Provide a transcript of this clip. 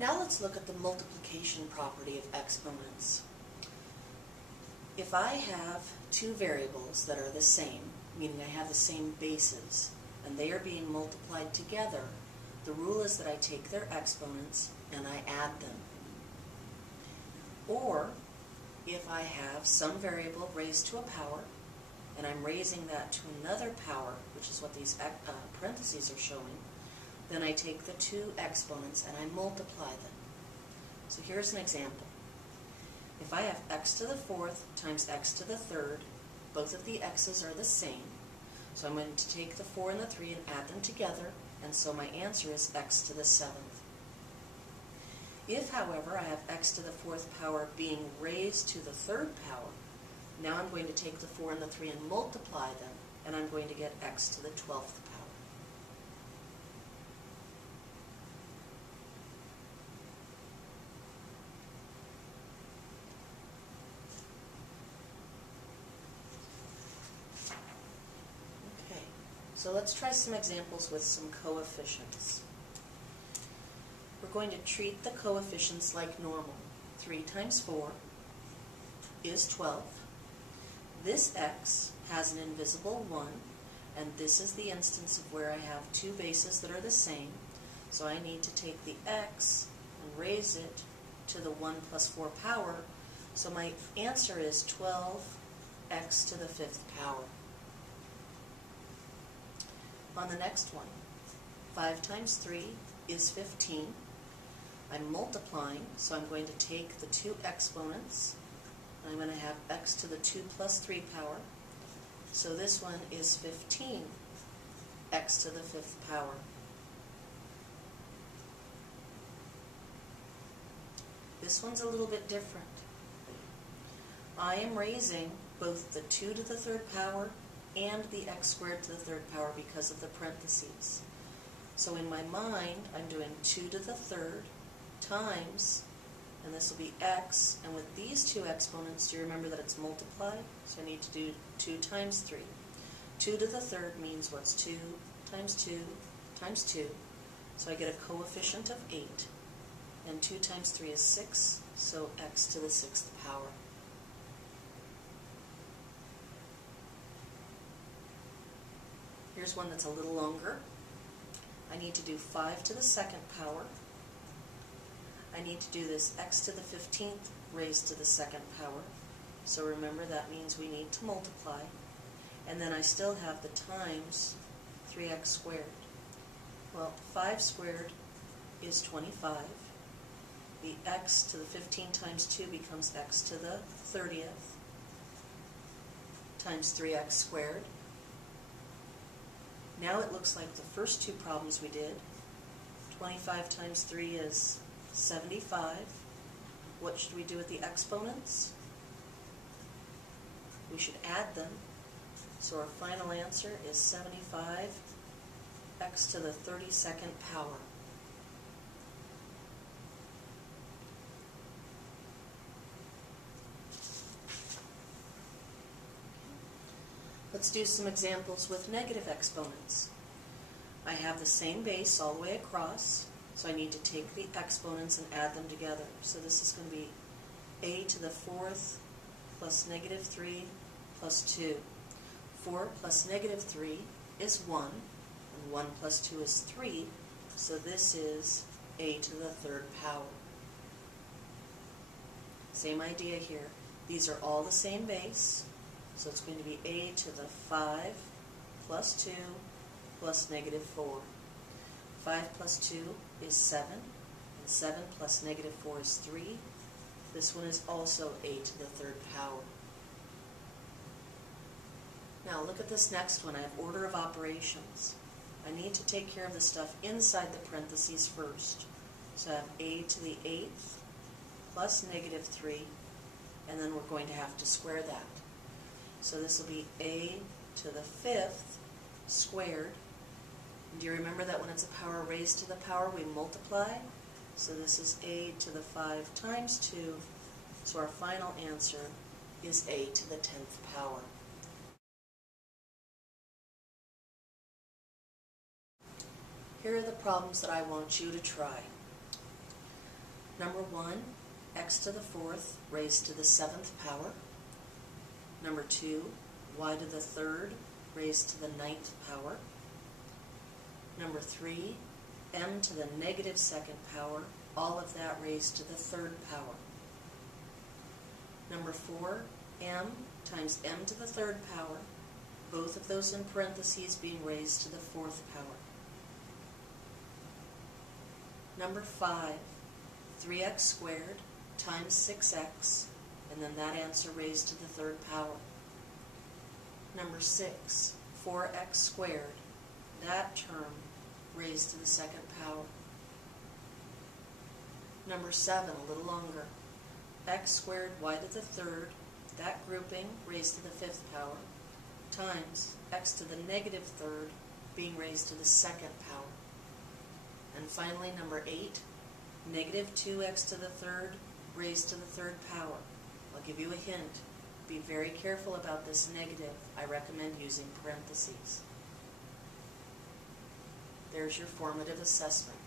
Now let's look at the multiplication property of exponents. If I have two variables that are the same, meaning I have the same bases, and they are being multiplied together, the rule is that I take their exponents and I add them. Or, if I have some variable raised to a power, and I'm raising that to another power, which is what these parentheses are showing, then I take the two exponents and I multiply them. So here's an example. If I have x to the fourth times x to the third, both of the x's are the same, so I'm going to take the 4 and the 3 and add them together, and so my answer is x to the seventh. If, however, I have x to the fourth power being raised to the third power, now I'm going to take the 4 and the 3 and multiply them, and I'm going to get x to the 12th power. Okay, so let's try some examples with some coefficients. We're going to treat the coefficients like normal. 3 times 4 is 12. This x has an invisible 1, and this is the instance of where I have two bases that are the same, so I need to take the x and raise it to the 1 plus 4 power, so my answer is 12x to the 5th power. On the next one, 5 times 3 is 15. I'm multiplying, so I'm going to take the two exponents. I'm going to have x to the 2 plus 3 power. So this one is 15, x to the 5th power. This one's a little bit different. I am raising both the 2 to the 3rd power and the x squared to the 3rd power because of the parentheses. So in my mind, I'm doing 2 to the 3rd times, and this will be x, and with these two exponents, do you remember that it's multiplied? So I need to do 2 times 3. 2 to the 3rd means what's 2 times 2 times 2, so I get a coefficient of 8, and 2 times 3 is 6, so x to the 6th power. Here's one that's a little longer. I need to do 5 to the 2nd power. I need to do this x to the 15th raised to the 2nd power. So remember, that means we need to multiply. And then I still have the times 3x squared. Well, 5 squared is 25. The x to the 15 times 2 becomes x to the 30th times 3x squared. Now it looks like the first two problems we did. 25 times 3 is 75. What should we do with the exponents? We should add them. So our final answer is 75 x to the 32nd power. Let's do some examples with negative exponents. I have the same base all the way across, so I need to take the exponents and add them together. So this is going to be a to the 4th plus negative 3 plus 2. 4 plus negative 3 is 1, and 1 plus 2 is 3, so this is a to the 3rd power. Same idea here. These are all the same base, so it's going to be a to the 5 plus 2 plus negative 4. 5 plus 2 is 7, and 7 plus negative 4 is 3. This one is also a to the 3rd power. Now look at this next one. I have order of operations. I need to take care of the stuff inside the parentheses first. So I have a to the 8th plus negative 3, and then we're going to have to square that. So this will be a to the 5th squared. And do you remember that when it's a power raised to the power, we multiply? So this is a to the 5 times 2. So our final answer is a to the 10th power. Here are the problems that I want you to try. Number 1, x to the 4th raised to the 7th power. Number 2, y to the 3rd raised to the 9th power. Number 3, m to the negative 2nd power, all of that raised to the 3rd power. Number 4, m times m to the 3rd power, both of those in parentheses being raised to the 4th power. Number 5, 3x squared times 6x, and then that answer raised to the 3rd power. Number 6, 4x squared, that term raised to the 2nd power. Number 7, a little longer, x squared y to the 3rd, that grouping raised to the 5th power, times x to the negative 3rd being raised to the 2nd power. And finally, number 8, negative 2x to the 3rd raised to the 3rd power. I'll give you a hint. Be very careful about this negative. I recommend using parentheses. There's your formative assessment.